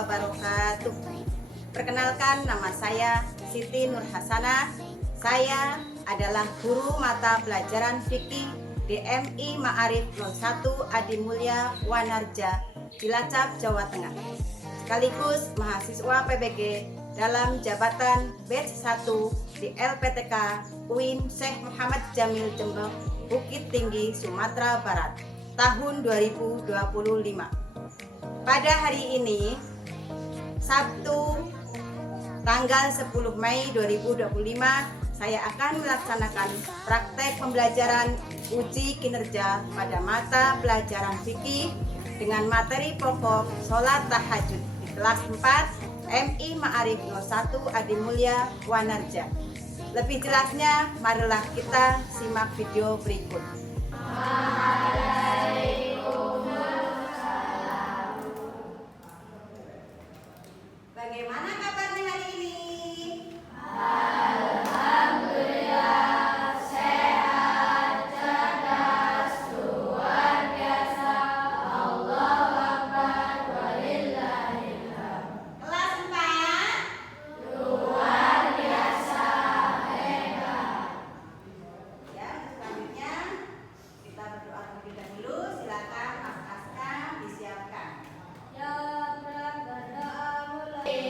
wabarakatuh. Perkenalkan, nama saya Siti Nur Hasanah. Saya adalah guru mata pelajaran fikih DMI Ma'arif 01 Adi Mulya Wanarja, Cilacap, Jawa Tengah. Sekaligus mahasiswa PBG dalam jabatan batch 1 di LPTK UIN Syekh Muhammad Jamil Jember, Bukit Tinggi, Sumatera Barat, tahun 2025. Pada hari ini, Sabtu tanggal 10 Mei 2025, saya akan melaksanakan praktek pembelajaran uji kinerja pada mata pelajaran fikih dengan materi pokok sholat tahajud di kelas 4 MI Ma'arif 01 Adi Mulya Wanarja. Lebih jelasnya, marilah kita simak video berikut. Bagaimana kabarnya hari ini? Alhamdulillah, sehat, cerdas, luar biasa. Allahu Akbar, walillahilhamd. Kelas 4. Luar biasa, hebat. Ya, selanjutnya kita berdoa terlebih dahulu. Silakan Mas Aska disiapkan. Ya berdoa mulai.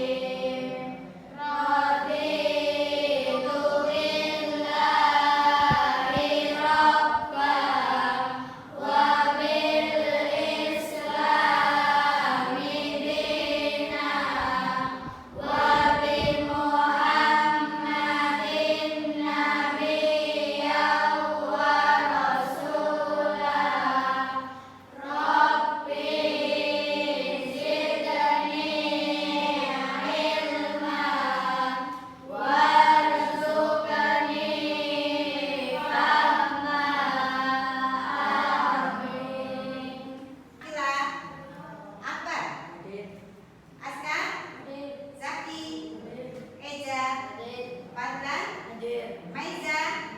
Maiza,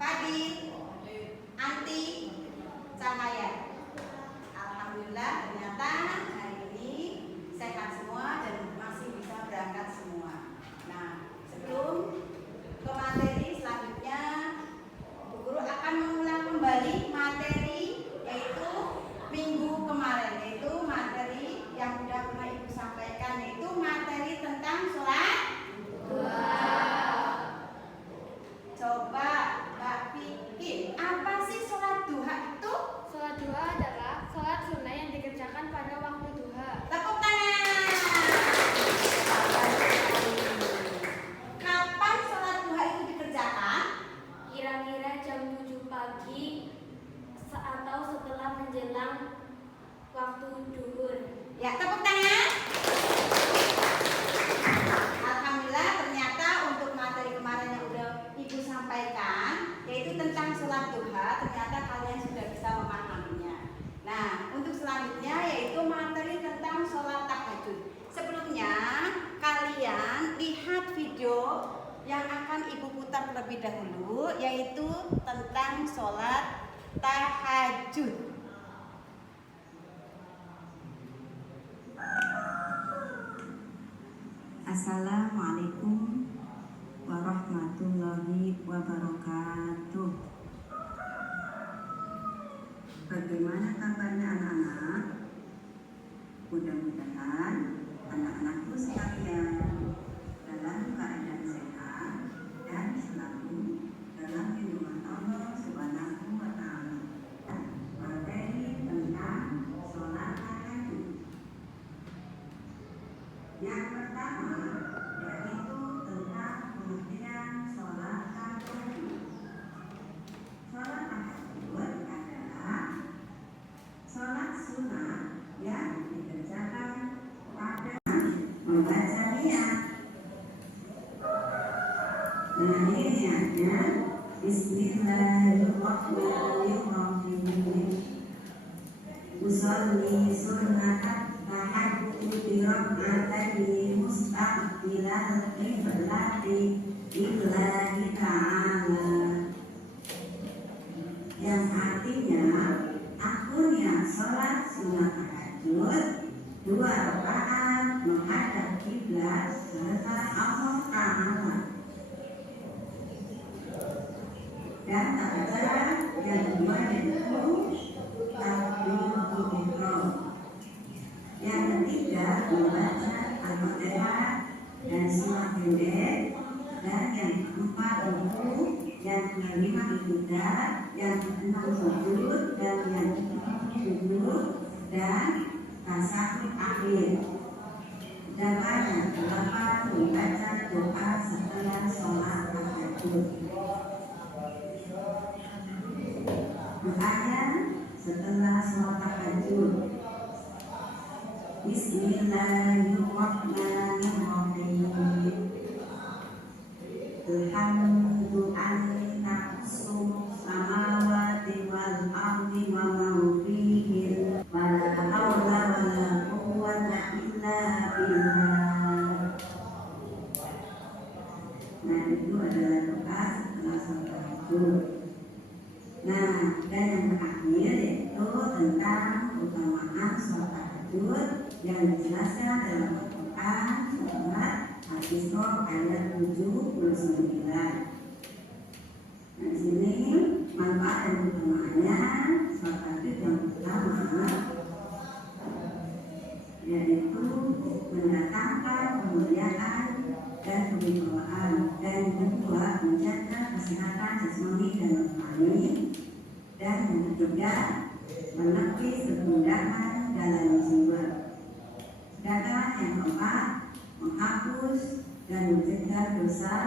Kadir, Anti, Camaya. Alhamdulillah, ternyata hari ini sehat semua dan masih bisa berangkat semua. Nah, sebelum ke materi selanjutnya, Bu Guru akan mengulang kembali materi yaitu minggu kemarin, yaitu materi yang sudah pernah Ibu sampaikan, yaitu materi tentang sholat duha. Coba Mbak bikin, apa sih sholat duha itu? Sholat duha adalah sholat sunnah yang dikerjakan pada waktu duha. Tepuk tangan. Kapan sholat duha itu dikerjakan? Kira-kira jam 7 pagi atau setelah menjelang waktu duhur. Ya, tepuk tangan. Alhamdulillah, ternyata untuk materi kemarin yang udah Ibu sampaikan, yaitu tentang sholat duha, ternyata kalian sudah bisa memahaminya. Nah, untuk selanjutnya yaitu materi tentang sholat tahajud. Sebelumnya, kalian lihat video yang akan Ibu putar terlebih dahulu, yaitu tentang sholat tahajud. Assalamualaikum warahmatullahi wabarakatuh. Bagaimana kabarnya anak-anak? Mudah-mudahan anak-anakku sekalian dalam keadaan sehat dan selalu dalam lindungan Allah Subhanahu wa Ta'ala. Materi tentang sholat tahajud. Yang pertama yaitu tentang pengertian sholat tahajud. Sholat tahajud adalah sholat sunnah yang dikerjakan pada membaca niat. Dengan niatnya Bismillahirrahmanirrahim. Usolli sunnat tahajud bi rak'atayn mustaqbilal qiblati lillahi ta'ala, yang artinya aku niat sholat sunat tahajud 2 rakaat juga membaca Al-Fatihah dan surah pendek, dan yang keempat ruku, yang kelima ibadah, yang keenam sujud, dan yang ketujuh sujud dan tasyahud akhir. Dan yang kedelapan membaca doa setelah sholat tahajud. Doanya setelah sholat tahajud. Bismillahirrahmanirrahim. Anta samawati wal ardi wa man fihin wa la hawla wa la quwwata illa billah. Nah, itu adalah doa setelah sholat tahajud. Nah, dan yang terakhir yaitu tentang keutamaan sholat tahajud yang dijelaskan dalam Al-Quran surat Al-Isra ayat 79. Nah, di sini manfaat dan keutamaannya sholat tahajud yang pertama yaitu mendatangkan kemuliaan dan kewibawaan, dan yang kedua menjaga kesehatan jasmani dan rohani, dan yang ketiga menepis kegundahan dalam jiwa. Sedangkan yang keempat menghapus dan mencegah dosa,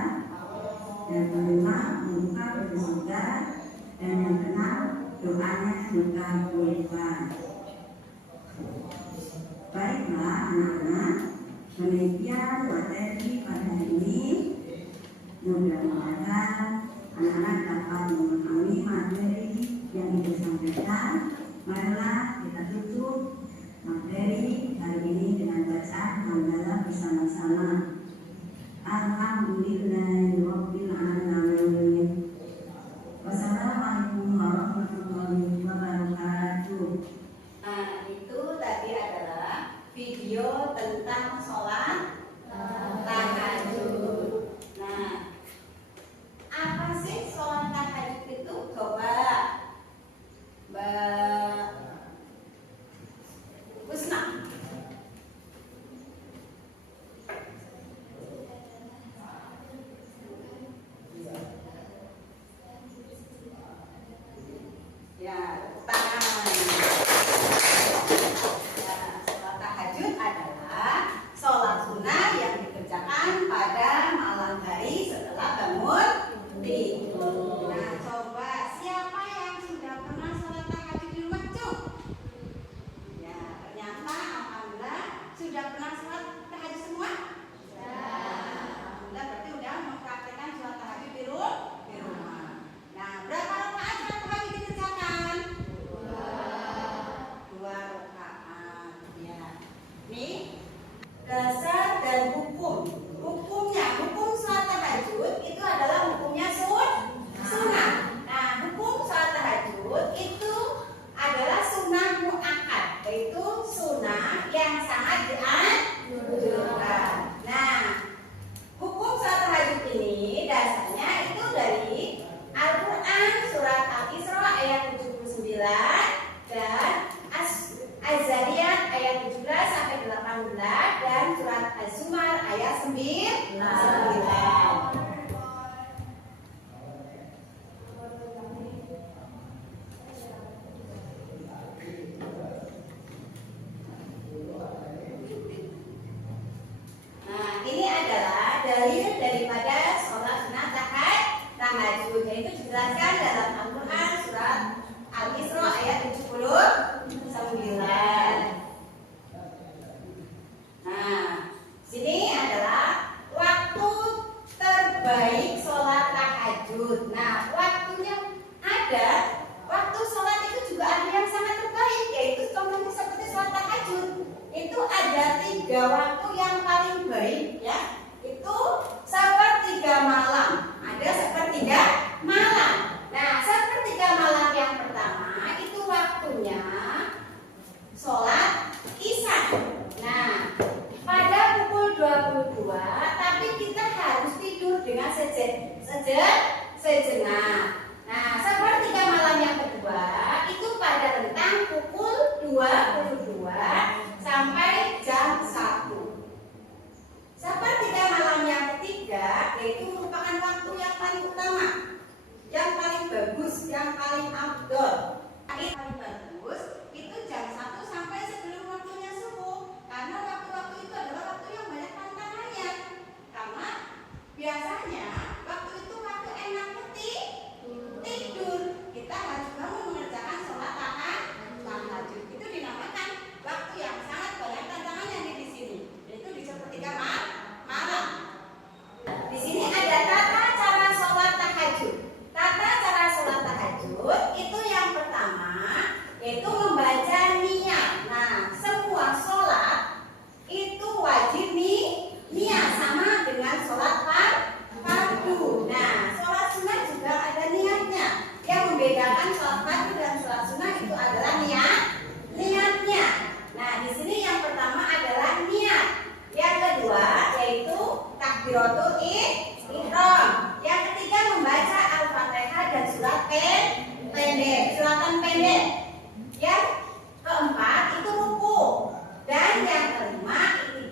dan kelima membuka pintu surga, dan yang keenam doanya juga berubah. Baiklah anak-anak, demikian materi pada hari ini. Mudah-mudahan anak-anak dapat memahami materi yang ibu sampaikan. Marilah kita tutup materi hari ini dengan bacaan hamdalah bersama-sama. Alhamdulillahirabbil alamin. Wassalamualaikum warahmatullahi wabarakatuh. Nah, itu tadi adalah video tentang sholat tahajud. Nah, apa sih sholat tahajud itu? Coba Mbak Husna. Ya, tangan. Sholat tahajud adalah sholat sunnah yang dikerjakan pada malam hari setelah bangun tidur. Nah, coba siapa yang sudah pernah sholat tahajud di rumah? Cuk. Ya, ternyata alhamdulillah sudah pernah sholat tahajud semua? Ya. Alhamdulillah berarti udah mempraktekkan sholat tahajud di rumah. Nah, berapa rakaat sholat tahajud dikerjakan? Dua rakaat. Ya. Nih, dasar dan hukum. Hukum sholat tahajud itu adalah hukumnya sunnah. Nah, hukum sholat tahajud itu adalah sunnah muakkad, yaitu sunnah yang sangat dianjurkan. Nah, hukum sholat tahajud ini dasarnya itu dari Al-Quran surat Al-Isra ayat 79 dan Az-Zariyat ayat 17 sampai 18 dan surat Az-Zumar ayat 9. Nah, ini adalah dalil daripada sholat sunnah tahajud, yaitu dijelaskan dalam Al-Quran surat Al-Isra ayat 79. Nah, sini adalah waktu terbaik sholat tahajud. Nah, waktunya ada, waktu sholat itu juga ada yang sangat terbaik, yaitu contohnya seperti sholat tahajud. Itu ada 3 waktu yang paling baik, ya. Itu sepertiga malam. Ada sepertiga malam. Nah, sepertiga malam yang pertama itu waktunya sholat isya. Nah, pada pukul 22, tapi kita harus tidur dengan sejenak. Nah, sepertiga malam yang kedua itu pada rentang pukul 22 sampai jam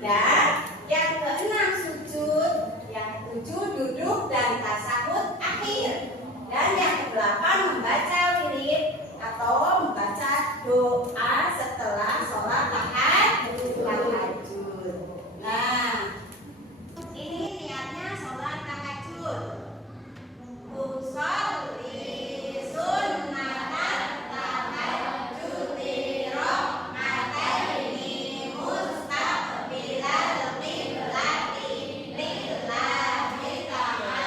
Dan yang keenam sujud, yang ketujuh duduk dan tasahud akhir, dan yang kedelapan membaca wirid atau membaca doa setelah sholat tahajud. Nah, ini niatnya sholat tahajud. Usolli sunnatan tahajjudi rak'ataini mustaqbilal qiblati lillahi ta'ala.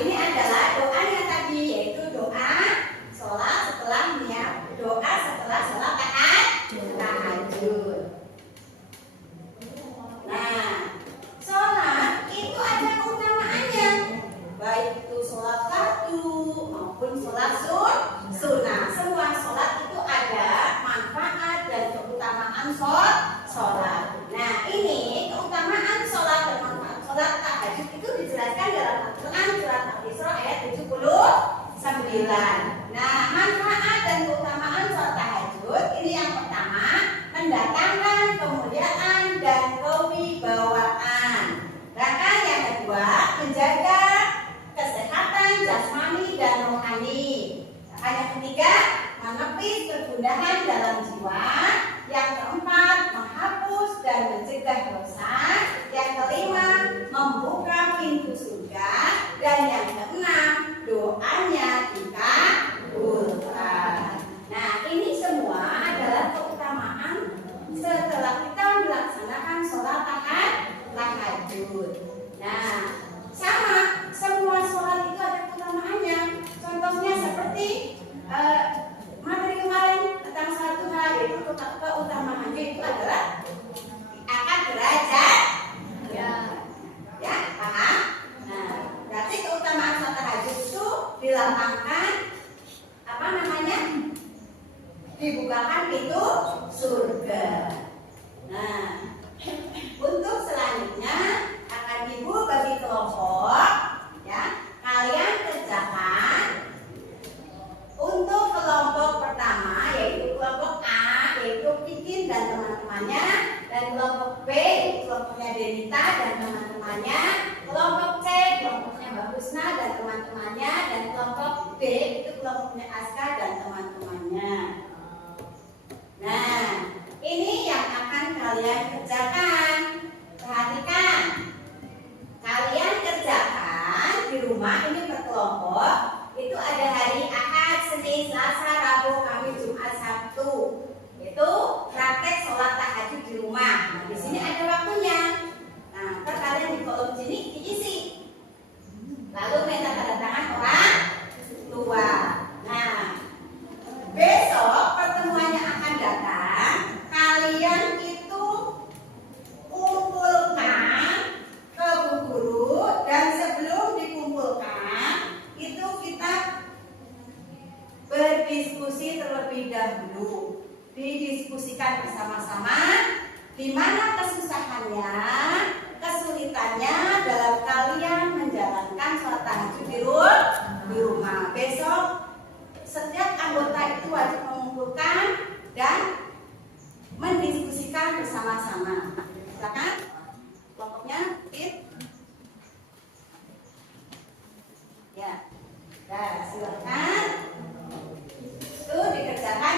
Ini adalah doanya tadi, yaitu doa sholat setelah niat, doa setelah sholat tahajud. Nah, sholat itu ada keutamaannya, baik itu sholat fardu maupun sholat sunnah. Semua sholat itu ada manfaat dan keutamaan sholat. Nah, ini keutamaan sholat dan manfaat sholat tahajud itu dijelaskan dalam Al-Quran surat Al-Isra ayat 79. Nah, manfaat dan keutamaan sholat tahajud ini yang pertama, mendatangkan kemuliaan dan kewibawaan. Bahkan yang kedua, menjaga kesehatan jasmani dan rohani. Bahkan yang ketiga, menepis kegundahan dalam jiwa. Yang keempat, menghapus dan mencegah dosa. Yang kelima, membuka pintu surga. Dan yang keenam, doanya dikabulkan. Nah, ini semua adalah keutamaan setelah kita melaksanakan sholat tahajud. Nah, sama, semua sholat itu ada keutamaannya. Contohnya seperti materi kemarin tentang sholat duha, yaitu keutamaannya itu adalah angkat derajat. Ya, paham? Nah, berarti keutamaan sholat tahajud itu dilapangkan dibukakan pintu surga. Nah, untuk selanjutnya akan Ibu bagi kelompok, ya. Kalian kerjakan untuk kelompok pertama, yaitu kelompok A, yaitu Pikin dan teman-temannya, dan kelompok B, kelompoknya Denita dan teman-temannya, kelompok C, kelompoknya Mbak Husna dan teman-temannya, dan kelompok D itu kelompoknya Aska dan teman-temannya. Nah, ini yang akan kalian kerjakan. Perhatikan, kalian kerjakan di rumah ini berkelompok. Itu ada hari Ahad, Senin, Selasa, Rabu, Kamis, Jumat, Sabtu. Itu praktek sholat tahajud di rumah. Nah, di sini ada waktunya. Nah, ntar kalian di kolom sini diisi. Lalu minta tanda tangan orang tua. Nah, besok pertemuannya akan datang. Kalian itu kumpulkan ke Bu Guru, dan sebelum dikumpulkan itu kita berdiskusi terlebih dahulu. Didiskusikan bersama-sama di mana kesusahannya, kesulitannya dalam kalian menjalankan sholat tahajud di rumah. Besok setiap anggota itu wajib mengumpulkan dan mendiskusikan bersama-sama. Silakan kelompoknya, ya. Nah, silakan itu dikerjakan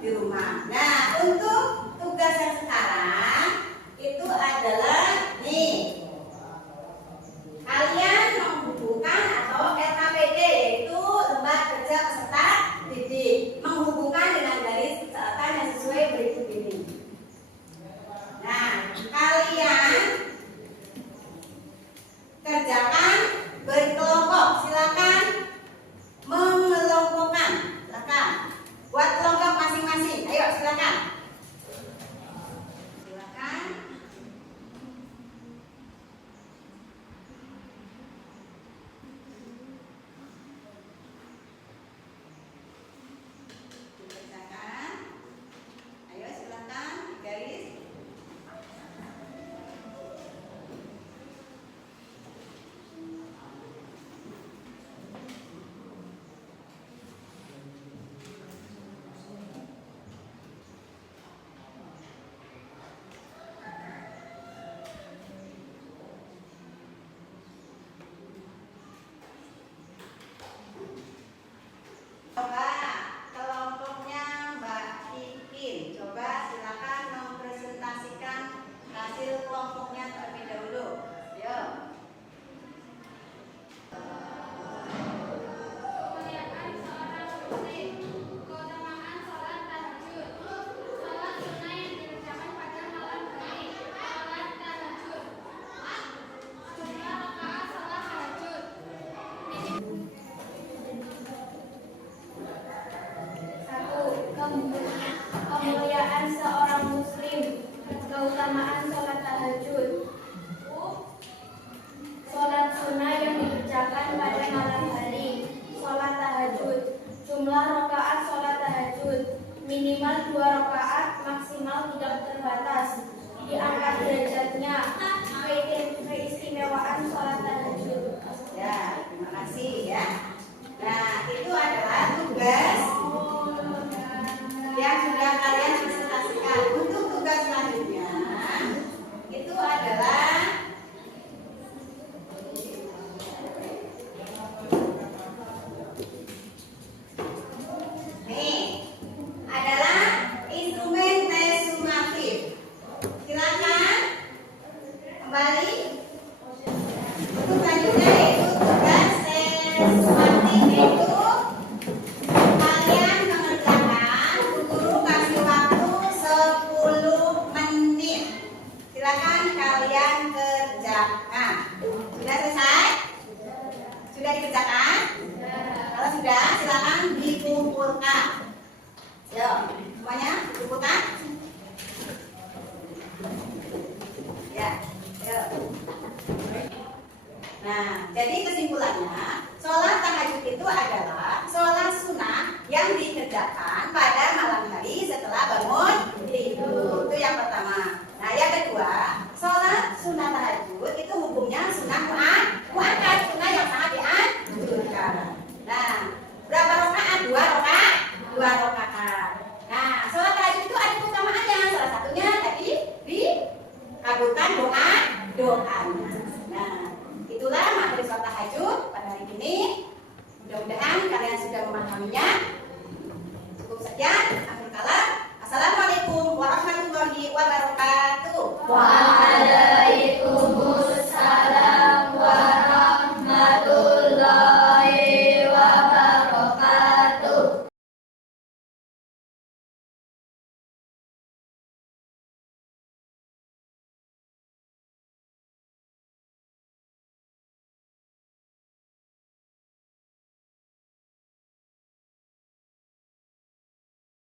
di rumah. Nah, untuk tugas yang sekarang itu ada Waalaikumsalam.